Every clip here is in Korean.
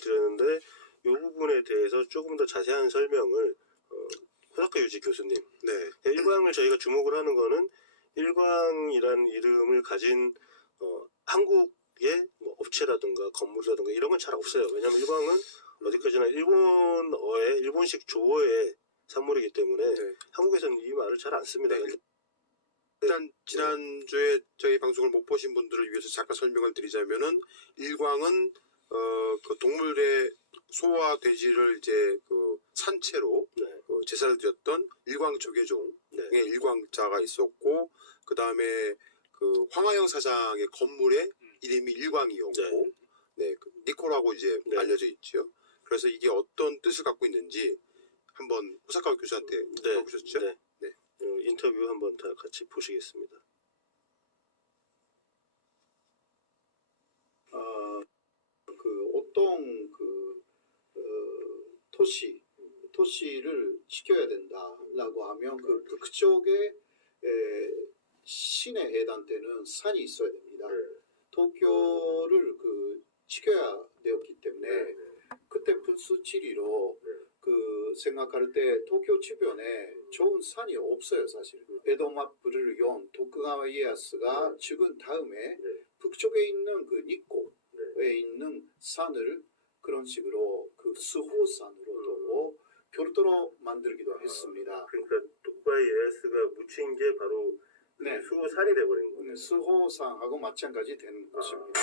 드렸는데 이 부분에 대해서 조금 더 자세한 설명을 호사카 유지 교수님. 네. 일광을 저희가 주목을 하는 거는 일광이라는 이름을 가진 한국의 뭐 업체라든가 건물이라든가 이런 건 잘 없어요. 왜냐하면 일광은 어디까지나 일본어의 일본식 조어의 산물이기 때문에 네. 한국에서는 이 말을 잘 안 씁니다. 네. 일단 지난주에 저희 방송을 못 보신 분들을 위해서 잠깐 설명을 드리자면은 일광은 그 동물의 소와 돼지를 이제 그 산채로 네. 제사를 드렸던 일광 조계종의 네. 일광자가 있었고 그 다음에 그 황하영 사장의 건물의 이름이 일광이었고 네, 그 니코라고 이제 네. 알려져 있죠. 그래서 이게 어떤 뜻을 갖고 있는지 한번 호사카 교수한테 물어보셨죠? 네. 인터뷰 한번 다 같이 보시겠습니다. 그 어떤 토시를 지켜야 된다라고 하면 그쪽에 신에 해당되는 산이 있어야 됩니다. 도쿄를 지켜야 되었기 때문에 그때 분수 지리로 생각할 때 도쿄 주변에 좋은 산이 없어요, 사실. 에도마프를 연 도쿠가와 이에야스가 죽은 다음에 북쪽에 있는 니코에 있는 산을 그런 식으로 스호산으로 별도로 만들기도 했습니다. 그러니까 도쿠가와 이에야스가 묻힌 게 바로 네. 수호산이 돼버린 거예요. 스호산하고 마찬가지 되는 것입니다.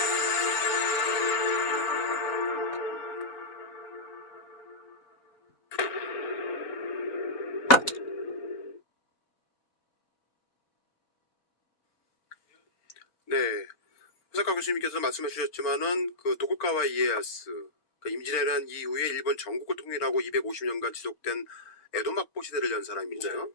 네, 호사카 교수님께서 말씀해 주셨지만은 그 도쿠가와 이에야스, 그 임진왜란 이후에 일본 전국을 통일하고 250년간 지속된 에도막보 시대를 연 사람이죠.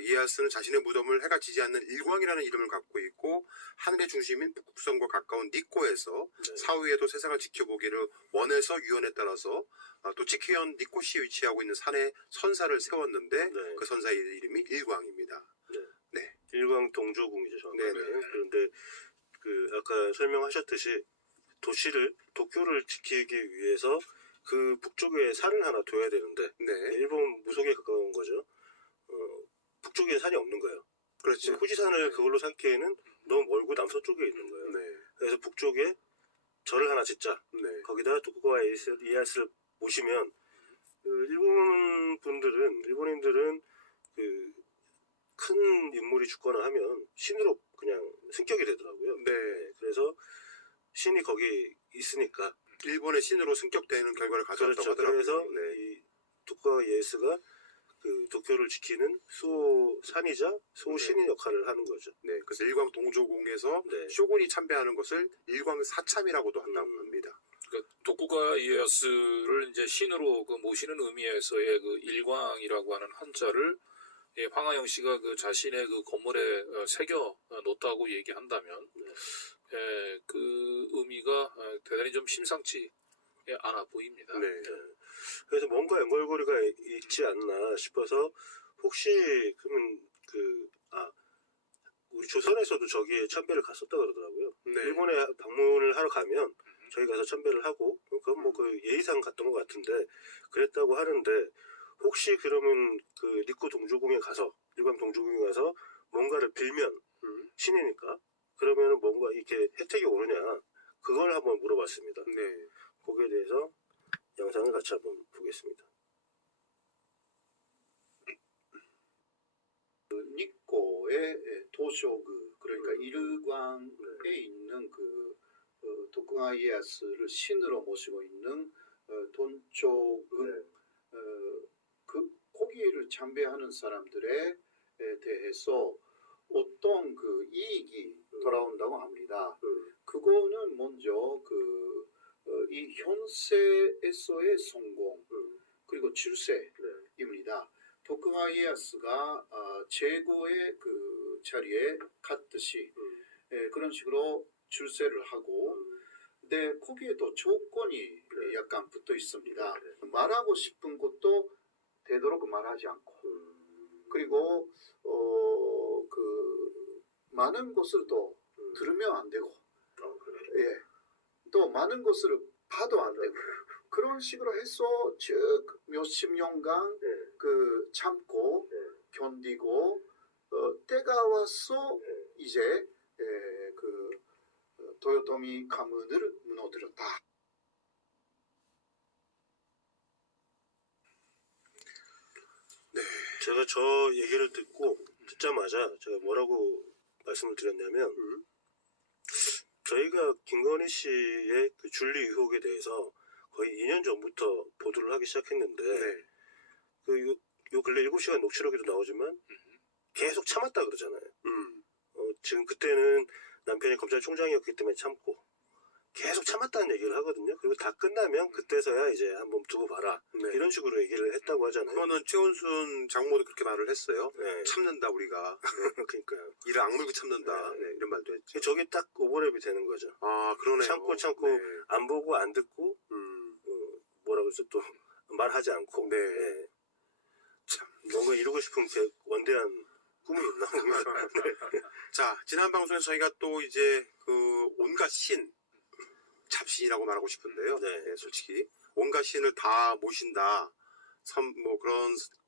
이에야스는 자신의 무덤을 해가 지지 않는 일광이라는 이름을 갖고 있고 하늘의 중심인 북극성과 가까운 니코에서 사후에도 세상을 지켜보기를 원해서 유언에 따라서 도치키현 니코시에 위치하고 있는 산에 선사를 세웠는데 그 선사의 이름이 일광입니다. 네. 일광 동조궁이죠, 정확하게. 네네. 그런데 아까 설명하셨듯이 도쿄를 지키기 위해서 그 북쪽에 산을 하나 둬야 되는데 일본 무속에 가까운 거죠. 북쪽에 산이 없는 거예요. 그렇죠. 후지산을 그걸로 삼기에는 너무 멀고 남서쪽에 있는 거예요. 그래서 북쪽에 절을 하나 짓자. 거기다 도쿠가와 이에야스를 모시면 일본인들은 큰 인물이 죽거나 하면 신으로 그냥 승격이 되더라고요. 그래서 신이 거기 있으니까 일본의 신으로 승격되는 결과를 가져왔다고 하더라고요. 그래서 이 도쿠가와 이에야스가 도쿄를 지키는 수호산이자 수호신의 역할을 하는 거죠. 네, 그래서 일광 동조궁에서 쇼군이 참배하는 것을 일광 사참이라고도 한다고 합니다. 그러니까 도쿠가와 이에야스를 이제 신으로 모시는 의미에서의 일광이라고 하는 한자를 황하영 씨가 자신의 건물에 새겨 놓았다고 얘기한다면 그 의미가 대단히 좀 심상치 않아 보입니다. 그래서 뭔가 연결고리가 있지 않나 싶어서 혹시 그러면 우리 조선에서도 저기에 참배를 갔었다 그러더라고요. 일본에 방문을 하러 가면 저희 가서 참배를 하고 그건 뭐 예의상 갔던 것 같은데 그랬다고 하는데 혹시 그러면 니코 동조궁에 가서 일광 동조궁에 가서 뭔가를 빌면 신이니까 그러면 뭔가 이렇게 혜택이 오느냐 그걸 한번 물어봤습니다. 거기에 대해서 영상을 같이 한번 보겠습니다. 니코의 도쇼구 그러니까 일광에 있는 도쿠가와 이에야스를 신으로 모시고 있는 돈초군 거기를 참배하는 사람들에 대해서 어떤 이익이 돌아온다고 합니다. 그거는 먼저 이 현세에서의 성공 그리고 출세입니다. 도쿠가와 이에야스가 최고의 자리에 갔듯이 그런 식으로 출세를 하고 근데 거기에도 조건이 약간 붙어 있습니다. 말하고 싶은 것도 되도록 말하지 않고 그리고 많은 것을 또 들으면 안 되고 또 많은 것을 봐도 안 되고 그런 그런 식으로 해서 쭉 몇십 년간 네. 그 참고 네. 견디고 때가 와서 이제 그 도요토미 가문을 무너뜨렸다. 제가 저 얘기를 듣자마자 제가 뭐라고 말씀을 드렸냐면 저희가 김건희 씨의 그 줄리 의혹에 대해서 거의 2년 전부터 보도를 하기 시작했는데 네. 요 근래 7시간 녹취록에도 나오지만 계속 참았다 그러잖아요. 지금 그때는 남편이 검찰총장이었기 때문에 참고 계속 참았다는 얘기를 하거든요. 그리고 다 끝나면 그때서야 이제 한번 두고 봐라. 네. 이런 식으로 얘기를 했다고 하잖아요. 그거는 최은순 장모도 그렇게 말을 했어요. 네. 참는다 우리가. 그러니까요. 이를 악물고 참는다. 네. 네, 이런 말도 했죠. 저게 딱 오버랩이 되는 거죠. 아 그러네요. 참고 네. 안 보고 안 듣고 뭐라 그러죠 또 말하지 않고 네. 네. 참. 뭔가 이루고 싶은 원대한 꿈이 있나 자, 지난 방송에서 저희가 또 이제 그 온갖 신, 잡신이라고 말하고 싶은데요. 네. 네, 솔직히 온갖 신을 다 모신다. 뭐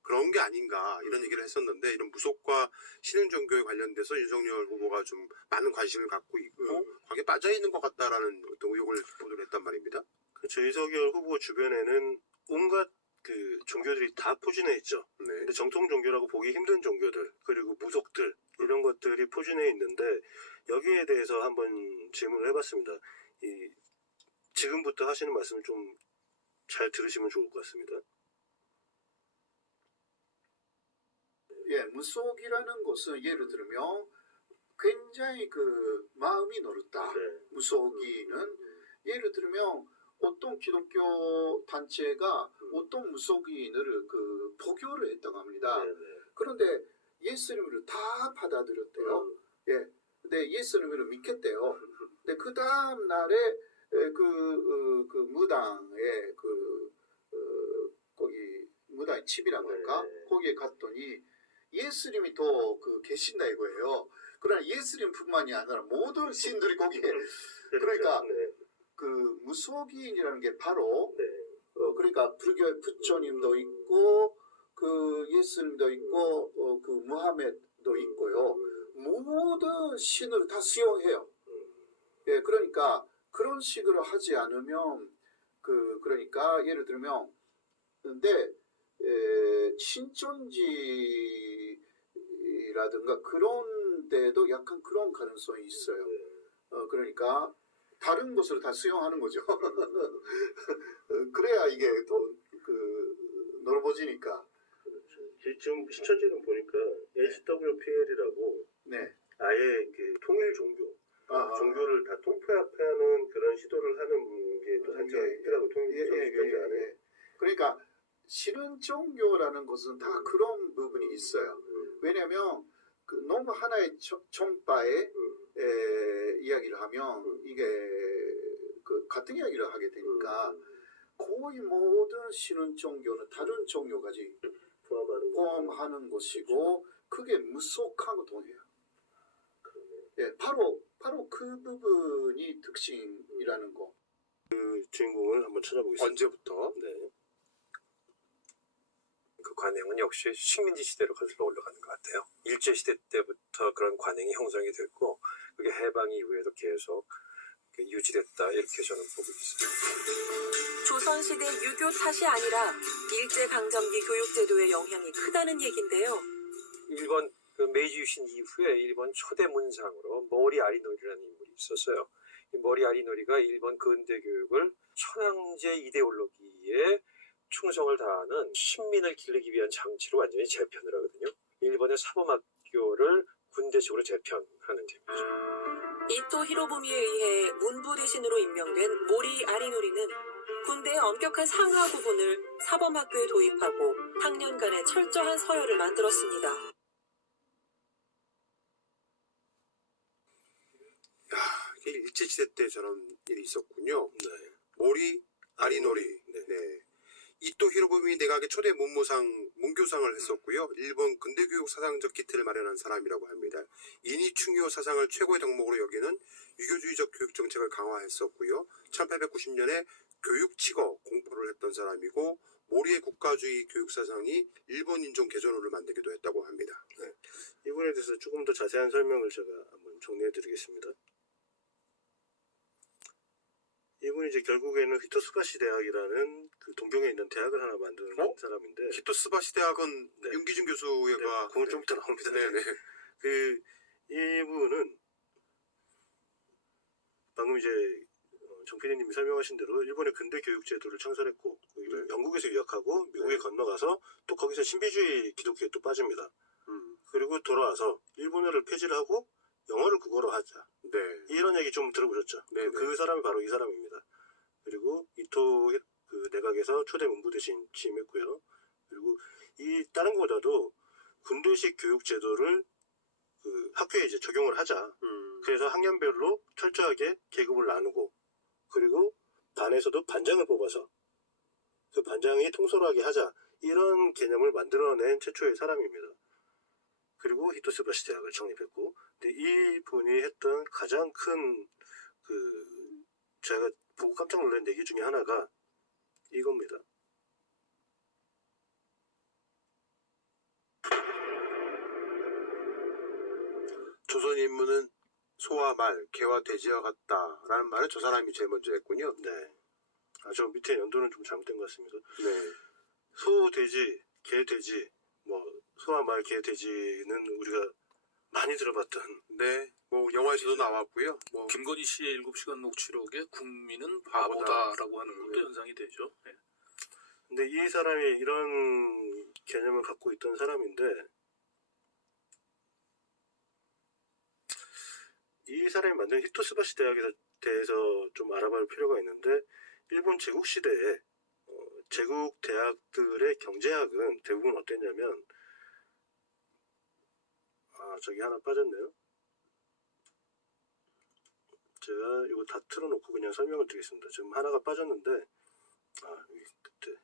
그런 게 아닌가 이런 얘기를 했었는데 이런 무속과 신흥 종교에 관련돼서 윤석열 후보가 좀 많은 관심을 갖고 있고 거기에 빠져 있는 것 같다라는 어떤 의혹을 보도를 했단 말입니다. 그렇죠. 이석열 후보 주변에는 온갖 그 종교들이 다 포진해 있죠. 네. 근데 정통 종교라고 보기 힘든 종교들 그리고 무속들 이런 것들이 포진해 있는데 여기에 대해서 한번 질문을 해봤습니다. 지금부터 하시는 말씀을 좀 잘 들으시면 좋을 것 같습니다. 예, 무속이라는 것은 예를 들면 굉장히 그 마음이 넓다. 네. 무속인은 예를 들면 어떤 기독교 단체가 어떤 무속인을 그 포교를 했다고 합니다. 네, 네. 그런데 예수님을 다 받아들였대요. 예, 근데 예수님을 믿겠대요. 근데 그 다음 날에 그 무당의 거기 무당의 집이라고 할까? 네. 거기에 갔더니 예수님이 더 계신다 이거예요. 그러나 예수님뿐만이 아니라 모든 신들이 거기에 그러니까 네. 그 무속인이라는 게 바로 네. 그러니까 불교의 부처님도 있고 그 예수님도 있고 그 무하메도 있고요. 모든 신을 다 수용해요. 예, 그러니까 그런 식으로 하지 않으면 그러니까 예를 들면 근데 신천지라든가 그런 데도 약간 그런 가능성이 있어요. 그러니까 다른 것을 다 수용하는 거죠. 그래야 이게 또 넓어지니까. 지금 신천지는 보니까 HWPL이라고 네. 아예 그 통일 종교 종교를 다 통폐합하는 그런 시도를 하는 게 또 단체가 있더라고 통일 신천지 안에. 그러니까 신흥 종교라는 것은 다 그런 부분이 있어요. 왜냐하면 너무 하나의 종파에 이야기를 하면 이게 같은 이야기를 하게 되니까 거의 모든 신흥 종교는 다른 종교까지 포함하는 것이고 그게 무속하고 동해요. 예, 바로 그 부분이 특징이라는 거. 그 주인공을 한번 찾아보겠습니다. 언제부터? 네. 그 관행은 역시 식민지 시대로 거슬러 올라가는 것 같아요. 일제시대 때부터 그런 관행이 형성이 됐고 그게 해방 이후에도 계속 유지됐다 이렇게 저는 보고 있습니다. 조선시대 유교 탓이 아니라 일제강점기 교육제도의 영향이 크다는 얘긴데요. 일본 메이지 유신 이후에 일본 초대 문상으로 모리 아리노리라는 인물이 있었어요. 이 모리 아리노리가 일본 근대 교육을 천황제 이데올로기에 충성을 다하는 신민을 기르기 위한 장치로 완전히 재편을 하거든요. 일본의 사범학교를 군대식으로 재편하는 셈이죠. 이토 히로부미에 의해 문부 대신으로 임명된 모리 아리노리는 군대의 엄격한 상하 구분을 사범학교에 도입하고 학년간의 철저한 서열을 만들었습니다. 이게 일제시대 때 저런 일이 있었군요. 네. 모리 아리노리. 네. 이토 히로부미 내각의 초대 문교상을 했었고요. 일본 근대교육 사상적 기틀을 마련한 사람이라고 합니다. 인이충요 사상을 최고의 덕목으로 여기는 유교주의적 교육 정책을 강화했었고요. 1890년에 교육치거 공포를 했던 했던 사람이고 모리의 국가주의 교육 사상이 일본 인종 개존호를 만들기도 했다고 합니다. 이 부분에 대해서 조금 더 자세한 설명을 제가 한번 정리해드리겠습니다. 이분이 이제 결국에는 히토스바시 대학이라는 그 동경에 있는 대학을 하나 만드는 사람인데, 히토스바시 대학은 네. 윤기준 교수가 그건 좀 이따 나옵니다. 네네. 이분은 방금 이제 정 PD님이 설명하신 대로 일본의 근대 교육 제도를 창설했고, 영국에서 유학하고 미국에 건너가서 또 거기서 신비주의 기독교에 또 빠집니다. 그리고 돌아와서 일본어를 폐지를 하고 영어를 국어로 하자. 네. 이런 얘기 좀 들어보셨죠? 네네. 그 사람이 바로 이 사람입니다. 그리고 이토 그 내각에서 초대 문부 대신 취임했고요. 그리고 이 다른 것보다도 군대식 교육 제도를 그 학교에 이제 적용을 하자. 그래서 학년별로 철저하게 계급을 나누고, 그리고 반에서도 반장을 뽑아서 그 반장이 통솔하게 하자. 이런 개념을 만들어낸 최초의 사람입니다. 그리고 히토스바시 대학을 창립했고, 근데 이 분이 했던 가장 큰 제가 보고 깜짝 놀란 얘기 중에 하나가 이겁니다. 조선 인문은 소와 말, 개와 돼지와 같다라는 말을 저 사람이 제일 먼저 했군요. 네. 저 밑에 연도는 좀 잘못된 것 같습니다. 네. 소, 돼지, 개, 돼지, 소와 말, 개, 돼지는 우리가 많이 들어봤던. 네. 뭐 영화에서도 나왔고요. 김건희 씨의 7시간 녹취록에 국민은 바보다라고 하는 것도 연상이 되죠. 네. 근데 이 사람이 이런 개념을 갖고 있던 사람인데, 이 사람이 만든 히토스바시 대학에 대해서 좀 알아볼 필요가 있는데, 일본 제국 시대에 제국 대학들의 경제학은 대부분 어땠냐면, 저기 하나 빠졌네요. 제가 이거 다 틀어놓고 그냥 설명을 드리겠습니다. 지금 하나가 빠졌는데, 그때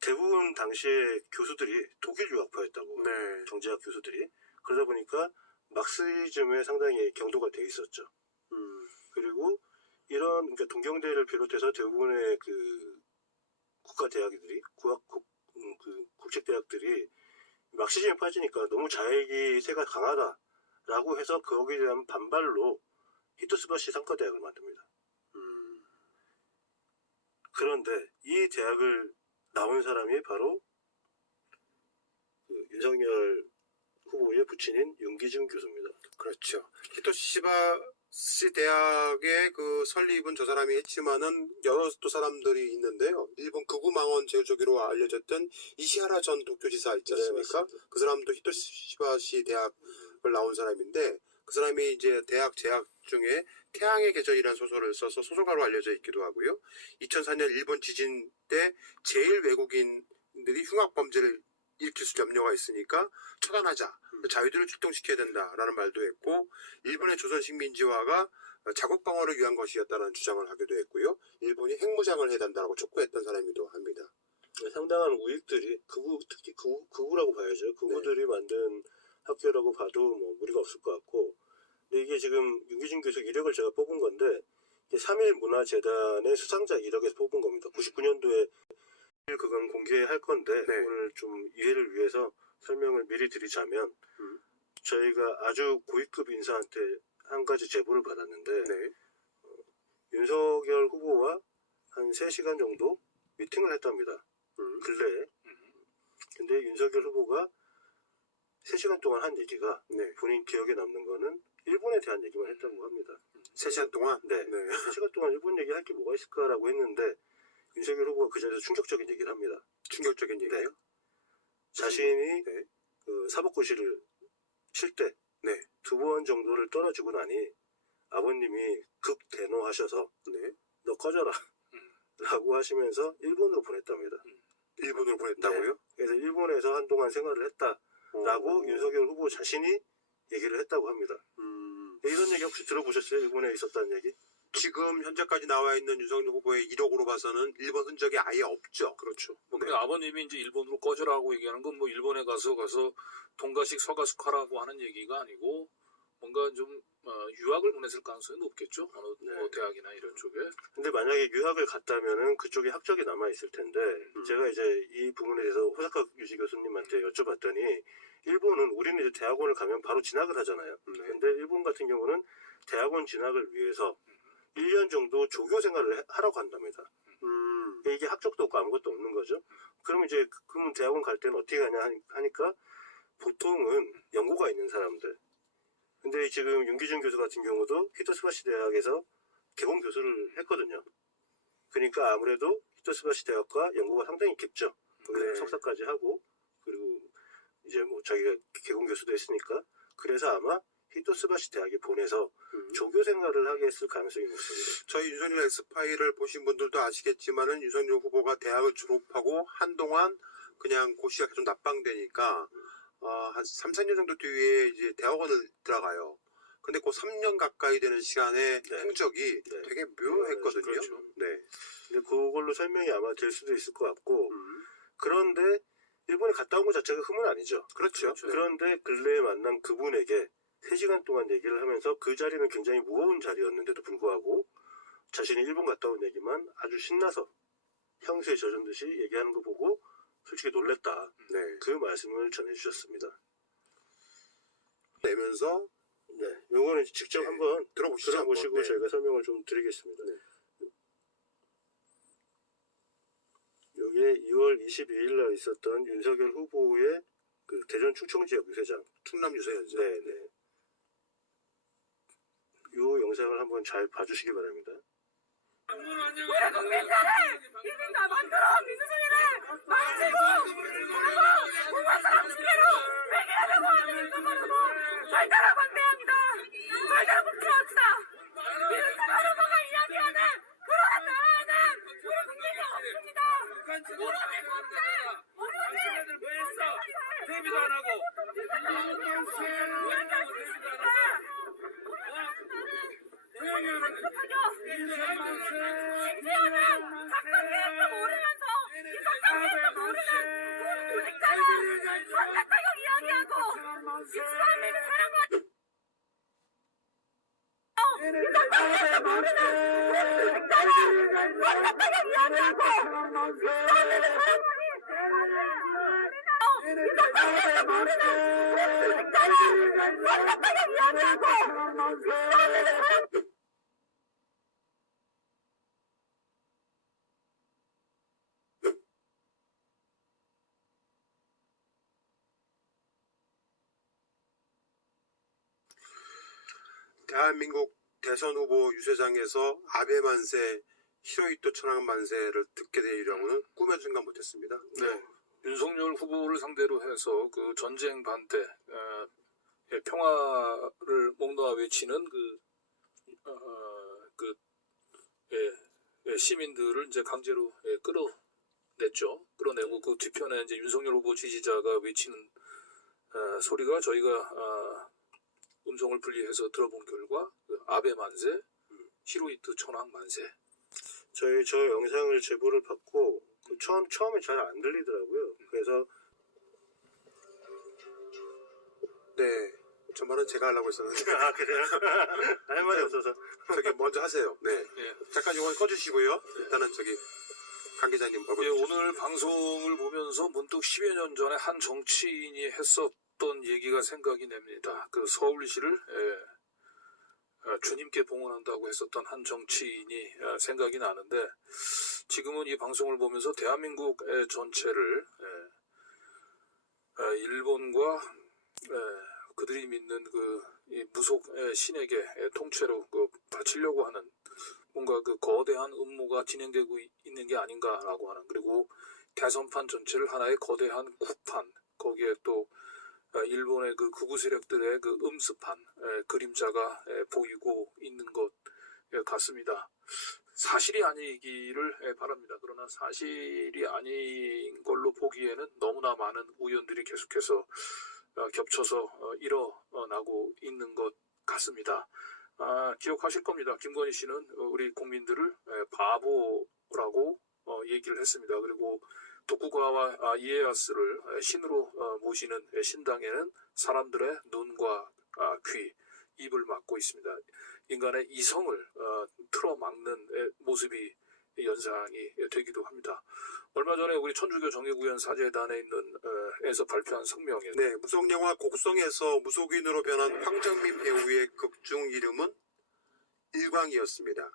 대부분 당시에 교수들이 독일 유학파였다고. 네. 경제학 교수들이. 그러다 보니까 막시즘에 상당히 경도가 돼 있었죠. 그리고 그러니까 동경대를 비롯해서 대부분의 그 국가대학들이, 국책대학들이 막시즘에 빠지니까 너무 자익이세가 강하다라고 해서 거기에 대한 반발로 히토스바시 상과대학을 만듭니다. 그런데 이 대학을 나온 사람이 바로 윤석열 후보의 부친인 윤기준 교수입니다. 그렇죠. 히토시바시 대학의 그 설립은 저 사람이 했지만은 여러 또 사람들이 있는데요. 일본 극우망원 제조기로 알려졌던 이시하라 전 도쿄지사 있지 않습니까? 네, 그 사람도 히토시바시 대학을 나온 사람인데, 그 사람이 이제 대학 재학 중에 태양의 계절이라는 소설을 써서 소설가로 알려져 있기도 하고요. 2004년 일본 지진 때 제일 외국인들이 흉악 범죄를 일으킬 수 염려가 있으니까 처단하자, 자유들을 출동시켜야 된다라는 말도 했고, 일본의 조선 식민지화가 자국 방어를 위한 것이었다는 주장을 하기도 했고요. 일본이 핵무장을 해야 된다고 촉구했던 사람이기도 합니다. 상당한 우익들이 특히 극우라고 봐야죠. 극우들이 만든 학교라고 봐도 무리가 없을 것 같고, 근데 이게 지금 윤기준 교수 이력을 제가 뽑은 건데, 3.1 문화재단의 수상자 이력에서 뽑은 겁니다. 99년도에 그건 공개할 건데, 네. 오늘 좀 이해를 위해서 설명을 미리 드리자면, 저희가 아주 고위급 인사한테 한 가지 제보를 받았는데, 네. 윤석열 후보와 한 3시간 정도 미팅을 했답니다. 근래에. 근데 윤석열 후보가 3시간 동안 한 얘기가, 네. 본인 기억에 남는 거는 일본에 대한 얘기만 했다고 합니다. 3시간 동안? 네. 3시간 동안 일본 얘기 할 게 뭐가 있을까라고 했는데, 윤석열 후보가 그 자리에서 충격적인 얘기를 합니다. 충격적인 얘기요? 자신이 네. 그 사법고시를 칠 때, 네. 2번 정도를 떨어지고 나니 아버님이 극대노하셔서 네. 너 꺼져라 라고 하시면서 일본으로 보냈답니다. 일본으로 보냈다고요? 네. 그래서 일본에서 한동안 생활을 했다라고 윤석열 후보 자신이 얘기를 했다고 합니다. 이런 얘기 혹시 들어보셨어요? 일본에 있었다는 얘기? 지금 현재까지 나와 있는 윤석열 후보의 이력으로 봐서는 일본 흔적이 아예 없죠. 그렇죠. 네. 근데 아버님이 이제 일본으로 꺼져라고 얘기하는 건 일본에 가서 동가식 서가숙하라고 하는 얘기가 아니고, 뭔가 좀 유학을 보냈을 가능성이 높겠죠. 어느 네. 대학이나 이런 쪽에. 근데 만약에 유학을 갔다면은 그쪽에 학적이 남아 있을 텐데 제가 이제 이 부분에 대해서 호사카 유지 교수님한테 여쭤봤더니 일본은 우리는 이제 대학원을 가면 바로 진학을 하잖아요. 근데 일본 같은 경우는 대학원 진학을 위해서 1년 정도 조교 생활을 하라고 한답니다. 이게 학적도 없고 아무것도 없는 거죠. 그러면 이제 그럼 대학원 갈 때는 어떻게 하냐 하니까 보통은 연고가 있는 사람들. 근데 지금 윤기준 교수 같은 경우도 히토스바시 대학에서 개공 교수를 했거든요. 그러니까 아무래도 히토스바시 대학과 연고가 상당히 깊죠. 거기서 석사까지 하고 그리고 이제 뭐 자기가 개공 교수도 했으니까 그래서 아마 히토스바시 대학에 보내서 조교 생활을 하게 했을 가능성이 높습니다. 저희 윤석열 엑스파일을 보신 분들도 아시겠지만은 윤석열 후보가 대학을 졸업하고 한동안 그냥 고시가 계속 낙방되니까 한 3, 4년 정도 뒤에 이제 대학원을 들어가요. 근데 그 3년 가까이 되는 시간에 네. 행적이 네. 되게 묘했거든요. 그렇죠. 네. 근데 그걸로 설명이 아마 될 수도 있을 것 같고 그런데 일본에 갔다 온 것 자체가 흠은 아니죠. 그렇죠. 네. 그런데 근래에 만난 그분에게 3시간 동안 얘기를 하면서 그 자리는 굉장히 무거운 자리였는데도 불구하고 자신이 일본 갔다 온 얘기만 아주 신나서 향수에 젖은 듯이 얘기하는 거 보고 솔직히 놀랬다. 네. 그 말씀을 전해주셨습니다. 내면서 네, 요거는 직접 네. 한번 들어보시죠. 들어보시고 한번. 네. 저희가 설명을 좀 드리겠습니다. 여기에 2월 22일 날 있었던 윤석열 후보의 그 대전 충청 지역 유세장. 충남 유세연세. 네, 네. 요 영상을 한번 잘 봐주시기 바랍니다. 우리 국민들을 이미 다 만들어 민주주의를 망치고 하고 공화사람 집회로 회개하려고 하는 인간으로 절대로 반대합니다. 절대로 묵혀합시다. 민주당 후보가 이야기하는 그러한 나라에는 우리 국민이 없습니다. 오로지 범죄, 오로지 데뷔도 안 하고 이야기할 수 있습니다. 심지어는 작전 계획도 모르면서 이 작전 계획도 모르는 구직자는 선택타격 이야기하고 이스라엘을 사랑하는 이 작전 계획도 모르는 구직자는 선택타격 이야기하고 이스라엘을 사랑하는 이 작전 계획도 모르는 구직자는 선택타격 이야기하고 이스라엘을 사랑하는 대한민국 대선 후보 유세장에서 아베 만세, 히로히토 천황 만세를 듣게 되리라고는 꿈에도 생각 못했습니다. 네. 윤석열 후보를 상대로 해서 그 전쟁 반대, 평화를 목 놓아 외치는 시민들을 이제 강제로 끌어냈죠. 끌어내고 그 뒤편에 이제 윤석열 후보 지지자가 외치는 소리가 저희가 음성을 분리해서 들어본 결과 그 아베 만세, 히로히토 천황 만세. 저 영상을 제보를 받고 처음에 잘 안 들리더라고요. 그래서 네. 저 말은 제가 하려고 했었는데. 아 그래요? 할 말이 없어서. 저기 먼저 하세요. 네. 네. 잠깐 이거 꺼주시고요. 일단은 저기 관 기자님 얼굴. 예, 오늘 방송을 보면서 문득 10여 년 전에 한 정치인이 했었던 얘기가 생각이 납니다. 그 서울시를 주님께 봉헌한다고 했었던 한 정치인이 생각이 나는데 지금은 이 방송을 보면서 대한민국의 전체를 일본과 그들이 믿는 이 무속 신에게 통째로 바치려고 하는 뭔가 그 거대한 음모가 진행되고 있는 게 아닌가라고 하는, 그리고 대선판 전체를 하나의 거대한 구판, 거기에 또 일본의 그 극우 세력들의 그 음습한 그림자가 보이고 있는 것 같습니다. 사실이 아니기를 바랍니다. 그러나 사실이 아닌 걸로 보기에는 너무나 많은 우연들이 계속해서 겹쳐서 일어나고 있는 것 같습니다. 기억하실 겁니다. 김건희 씨는 우리 국민들을 바보라고 얘기를 했습니다. 그리고 도쿠가와 이에야스를 신으로 모시는 신당에는 사람들의 눈과 귀, 입을 막고 있습니다. 인간의 이성을 틀어막는 모습이 연상이 되기도 합니다. 얼마 전에 우리 천주교 정예구현 사제단에 있는 에서 발표한 성명에 네, 무속영화 곡성에서 무속인으로 변한 황정민 배우의 극중 이름은 일광이었습니다.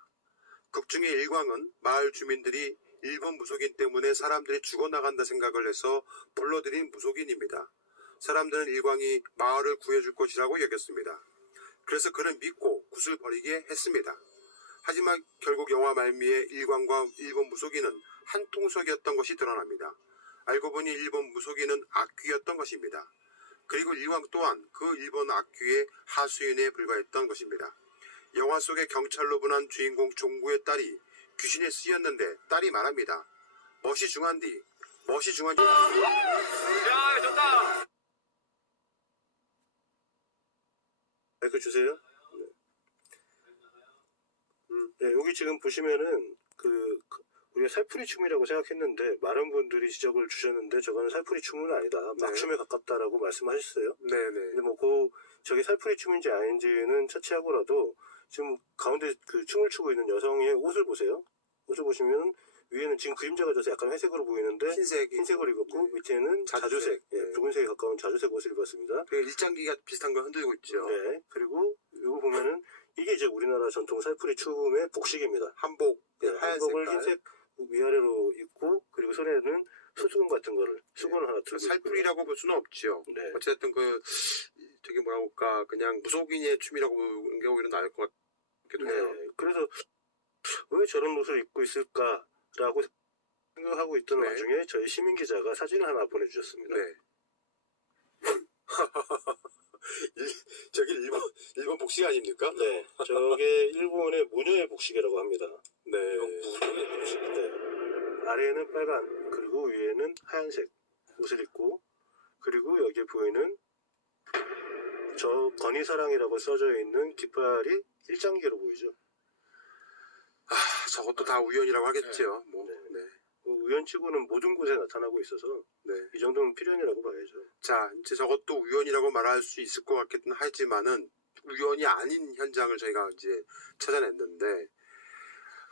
극중의 일광은 마을 주민들이 일본 무속인 때문에 사람들이 죽어나간다 생각을 해서 불러들인 무속인입니다. 사람들은 일광이 마을을 구해줄 것이라고 여겼습니다. 그래서 그를 믿고 굿을 버리게 했습니다. 하지만 결국 영화 말미에 일광과 일본 무속인은 한 통속이었던 것이 드러납니다. 알고 보니 일본 무속인은 악귀였던 것입니다. 그리고 일광 또한 그 일본 악귀의 하수인에 불과했던 것입니다. 영화 속의 경찰로 분한 주인공 종구의 딸이 귀신에 쓰였는데 딸이 말합니다. 멋이 중한디, 멋이 중한디. 야, 좋다. 마이크 주세요. 네, 여기 지금 보시면은 우리가 살풀이 춤이라고 생각했는데 많은 분들이 지적을 주셨는데 저거는 살풀이 춤은 아니다. 막춤에 가깝다라고 말씀하셨어요. 네네. 근데 저게 살풀이 춤인지 아닌지는 차치하고라도 지금 가운데 그 춤을 추고 있는 여성의 옷을 보세요. 옷을 보시면 위에는 지금 그림자가 져서 약간 회색으로 보이는데 흰색을 입었고 밑에는 자주색, 네. 붉은색에 가까운 자주색 옷을 입었습니다. 그 일장기가 비슷한 걸 흔들고 있죠. 네. 그리고 이거 보면은 이게 이제 우리나라 전통 살풀이 춤의 복식입니다. 한복, 네, 하얀 한복을 색깔. 흰색 위아래로 입고 그리고 손에는 수건 같은 거를 수건을 하나 들고 살풀이라고 볼 수는 없지요. 있고요. 네. 어쨌든 저게 뭐라고 할까, 그냥 무속인의 춤이라고 보는 게 오히려 나을 것 같기도 해요. 네. 그래서 왜 저런 옷을 입고 있을까라고 생각하고 있던 네. 와중에 저희 시민 기자가 사진을 하나 보내주셨습니다. 네. 저기 일본 복식 아닙니까? 네. 저게 일본의 무녀의 복식이라고 합니다. 네. 무녀의 복식. 네. 아래에는 빨간 그리고 위에는 하얀색 옷을 입고 그리고 여기에 보이는 저 건의사랑이라고 써져 있는 깃발이 일장기로 보이죠. 저것도 다 우연이라고 하겠죠. 뭐. 네. 네. 우연치고는 모든 곳에 나타나고 있어서 네. 이 정도면 필연이라고 봐야죠. 자, 이제 저것도 우연이라고 말할 수 있을 것 같긴 하지만은 우연이 아닌 현장을 저희가 이제 찾아냈는데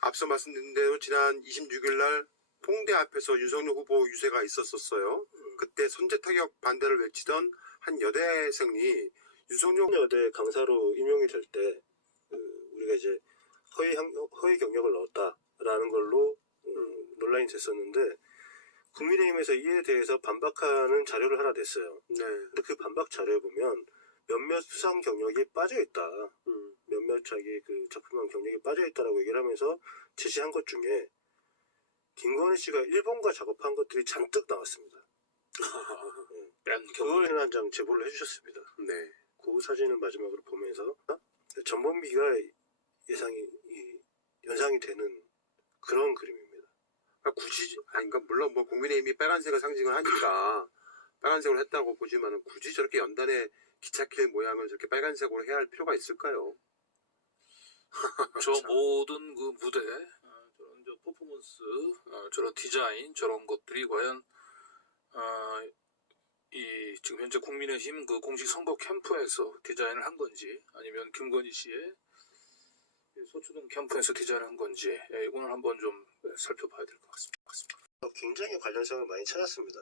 앞서 말씀드린 대로 지난 26일 날 홍대 앞에서 윤석열 후보 유세가 있었었어요. 그때 선제 타격 반대를 외치던 한 여대생이 윤석열 여대 강사로 임용이 될 때 우리가 이제 허위 경력을 넣었다라는 걸로 논란이 됐었는데 국민의힘에서 이에 대해서 반박하는 자료를 하나 냈어요. 네. 근데 그 반박 자료에 보면 몇몇 수상 경력이 빠져 있다. 몇몇 자기 그 작품한 경력이 빠져 있다라고 얘기를 하면서 제시한 것 중에 김건희 씨가 일본과 작업한 것들이 잔뜩 나왔습니다. 그걸 한 장 제보를 해주셨습니다. 네. 그 사진을 마지막으로 보면서 전범비가 연상이 되는 그런 그림입니다. 굳이 그러니까 물론 뭐 국민의힘이 빨간색을 상징을 하니까 빨간색으로 했다고 보지만은 굳이 저렇게 연단의 기찻길 모양을 저렇게 빨간색으로 해야 할 필요가 있을까요? 저 모든 그 무대, 저런 저 퍼포먼스, 저런 디자인, 저런 것들이 과연 이 지금 현재 국민의힘 그 공식 선거 캠프에서 디자인을 한 건지 아니면 김건희 씨의 소추동 캠프에서 디자인을 한 건지 이거는 한번 좀 살펴봐야 될 것 같습니다. 굉장히 관련성을 많이 찾았습니다.